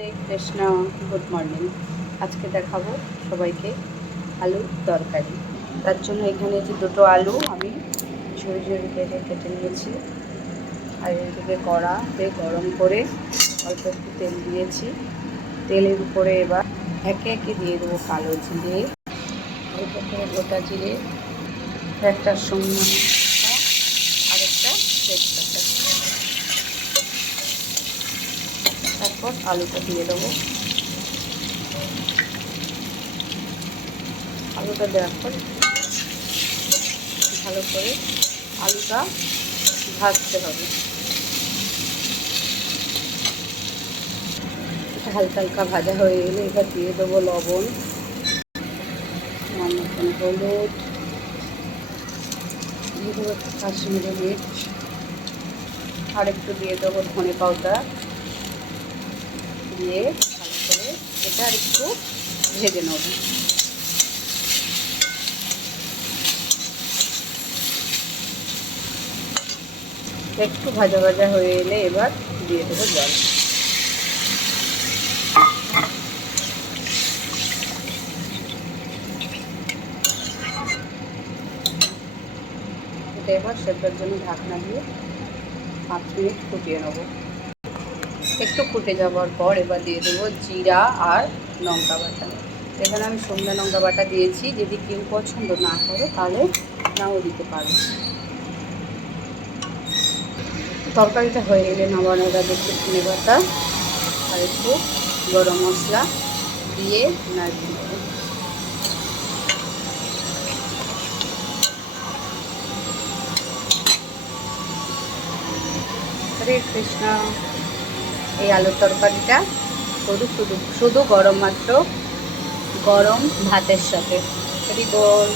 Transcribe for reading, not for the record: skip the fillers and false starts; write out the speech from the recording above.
হরে Krishna, good morning. আজকে দেখাবো সবাইকে আলুর তরকারি। তার জন্য এখানে যে দুটো আলু আমি ঝুড়ি ঝুড়ি কেটে নিয়েছি। আর এদিকে কড়াতে গরম করে অল্প একটু তেল দিয়েছি। তেলের উপরে এবার একে একে দিয়ে দেবো কালো জিরে, অল্প করে গোটা জিরে, একটা শুকনো লঙ্কা আর একটা তেজপাতা। তারপর আলুটা দিয়ে দেবো। আলুটা দেওয়ার পর ভালো করে আলুটা ভাজতে হবে। এটা হালকা হালকা ভাজা হয়ে গেলে এবার দিয়ে দেবো লবণ, হলুদ, দিয়ে দেবো কাশ্মীরি মির্চ, আর একটু দিয়ে দেবো ধনে পাউডার, দিয়ে ভালো করে এটা আর একটু ভেজে নেব। একটু ভাজা ভাজা হয়ে এলে এবার দিয়ে দেবো জল। এটা এবার সেটার জন্য ঢাকনা দিয়ে 5 মিনিট ফুটিয়ে নেব। একটু ফুটে যাওয়ার পর এবার দিয়ে দেবো জিরা আর লঙ্কা বাটা। এখানে আমি শুকনো লঙ্কা বাটা দিয়েছি, যদি কেউ পছন্দ না করে তাহলে নাও দিতে পারো। তরকারিটা হয়ে গেলে নামানোর আগে একটু ধনে বাটা আর একটু গরম মশলা দিয়ে নাড়িয়ে নেব। হরে কৃষ্ণ। এই আলুর তরকারিটা শুধু গরম, মাত্র গরম ভাতের সাথে। হরি বল।